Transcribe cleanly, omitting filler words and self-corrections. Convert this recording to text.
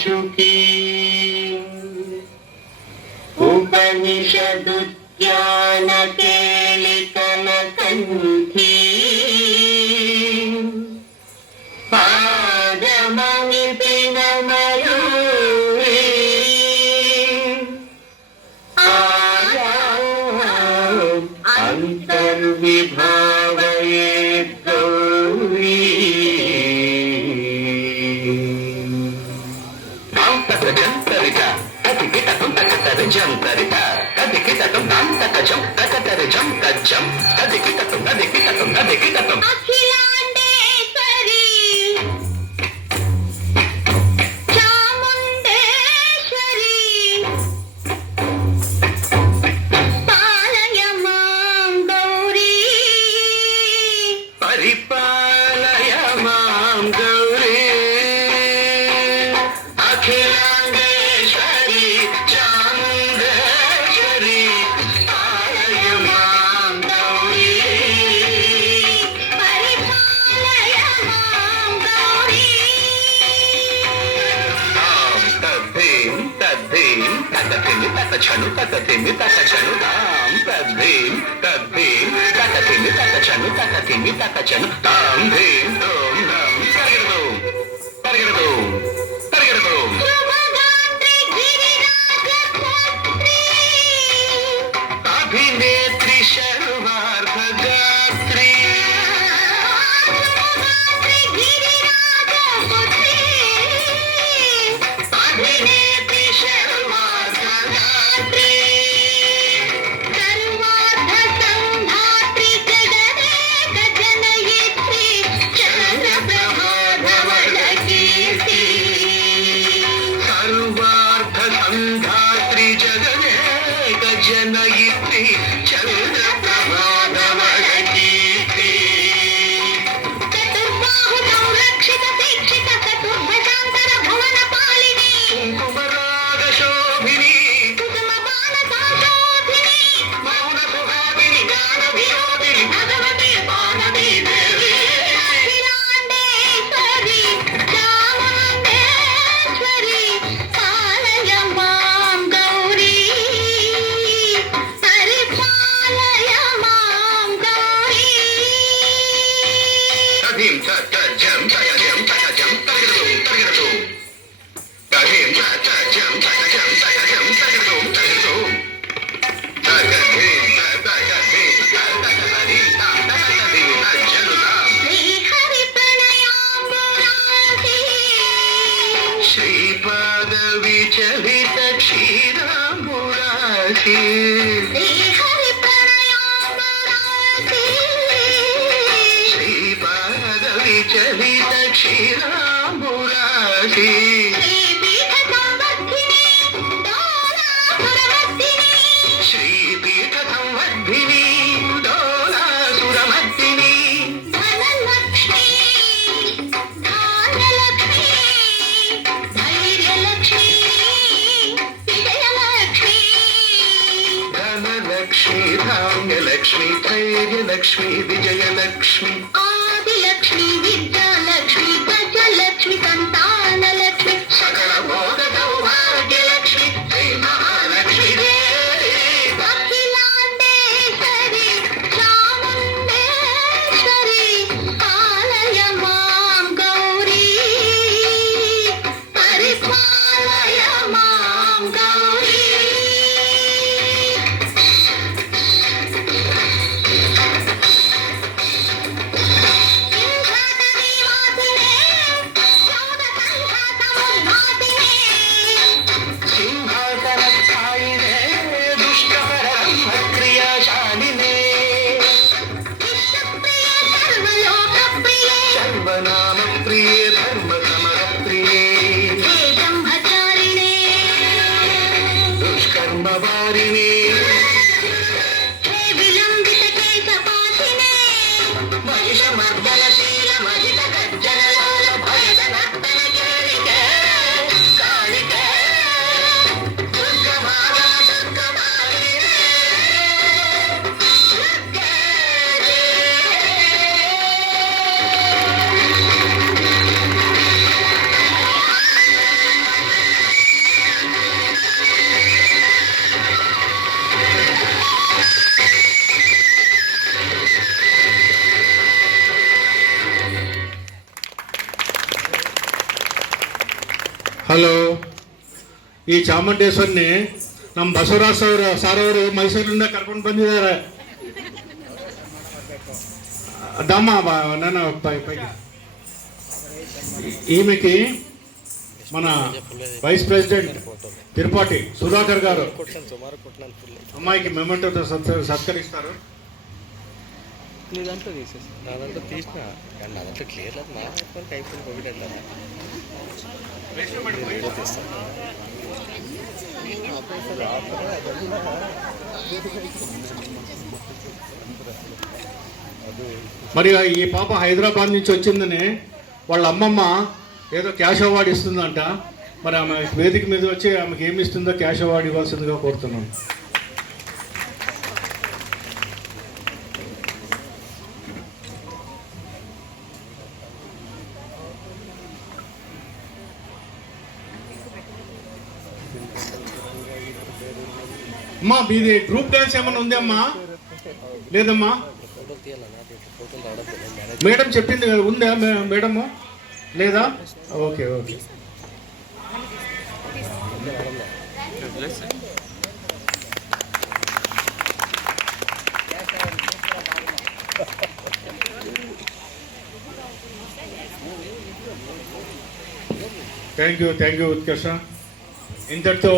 शुकी उपनिषदुद्यान केलिकनकन्ठी पादममितिन मयूरी अंतर्विभावये गौरी जंतरिका कतिकित तुम तकतर जंतरिका कतिकित तुम नाम तक जम तकतर जम तजम कतिकित तुम अखिलांडेश्वरी चामुंडेश्वरी पालय मां गौरी परिपालय मां गौरी अखिलांडेश्वरी चामुंडेश्वरी पालय मां गौरी परिपालय मां गौरी ताम तद्धीम तद्धीम ततथिमि ततछनु ततथिमि ततछनु ताम तद्धीम तद्धीम ततथिमि ततछनु ततथिमि ततछनु ताम धीम तोम नम परिगरदो परिगरदो शुभगात्री गिरिराजपुत्री अभिनेत्री शर्वार्धगात्री शुभगात्री गिरिराजपुत्री अभिनेत्री शर्वार्धगात्री सर्वार्थ संधात्री जगदेक जनयित्री चन्द्रप्रभा धवलकीर्ति सर्वार्थ संधात्री जगदेक जनयित्री चन्द्रप्रभाधवलकीर्ति चतुर्बाहु संरक्षित दीक्षित चतुर्भुजान्तर भुवन पालिनी कुमरागशोभिनी कुसुम बालसाशोभिनी मौन सुहाविनी गान विनोदिनी भगवती मानवी देवी अखिलांडेश्वरी चामुंडेश्वरी पालय मां गौरी परिपालय मां गौरी तधीं च जं तयजं तयजं तगिरदुं तधीं च जं तयजं तयजं तगिरदुं तगिरदुं तगधीं तगधीं तगधीं तगधीं तज्जनुतां श्रीहरि प्रणयाम्बुरासी श्रीपादविचलित क्षीराम्बुरासी श्रीहरि प्रणयाम्बुरासी श्रीपादविचलित क्षीराम्बुरासी श्रीपीठ संवर्धिनी डोलासुरवर्धिनी श्रीपीठ संवर्धिनी डोलासुरमर्दिनी धनलक्ष्मी धान्यलक्ष्मी धैर्यलक्ष्मी विजयलक्ष्मी धनलक्ष्मी धान्यलक्ष्मी धैर्यलक्ष्मी विजयलक्ष्मी आदिलक्ष्मी विद्यालक्ष्मी गजलक्ष्मी संतानलक्ष्मी सकल भोग सौभाग्यलक्ष्मी श्री महालक्ष्मी देवी अखिलांडेश्वरी चामुंडेश्वरी पालय मां गौरी परिपालय मां गौरी ಹಲೋ, ಈ ಚಾಮುಂಡೇಶ್ವರಿನಿ ನಮ್ಮ ಬಸವರಾಜ್ ಸಾರ್ ಅವರು ಮೈಸೂರಿಂದ ಕರ್ಕೊಂಡು ಬಂದಿದ್ದಾರೆ. దమ్మా నన్ను పైకి ఈమెకి మన వైస్ ప్రెసిడెంట్ తిరుపతి సుధాకర్ గారు అమ్మాయికి మెమెంటోతో సత్కరిస్తారు. దాంట్లో తీసేసి నా దాంట్లో తీసిన కానీ నా దాంట్లో క్లియర్ లేదు. నా వరకు అయిపోయింది కోవిడ్ అట్లా మరి ఈ పాప హైదరాబాద్ నుంచి వచ్చిందని వాళ్ళ అమ్మమ్మ ఏదో క్యాష్ అవార్డు ఇస్తుందంట. మరి ఆమె వేదిక మీద వచ్చి ఆమెకి ఏమి ఇస్తుందో క్యాష్ అవార్డు ఇవ్వాల్సిందిగా కోరుతున్నాను. అమ్మా మీది గ్రూప్ డాన్స్ ఏమైనా ఉంది అమ్మా? లేదమ్మా, మేడం చెప్పింది కదా, ఉందా మేడము? లేదా? Okay okay. Thank you Utkarsha. ఇంతటితో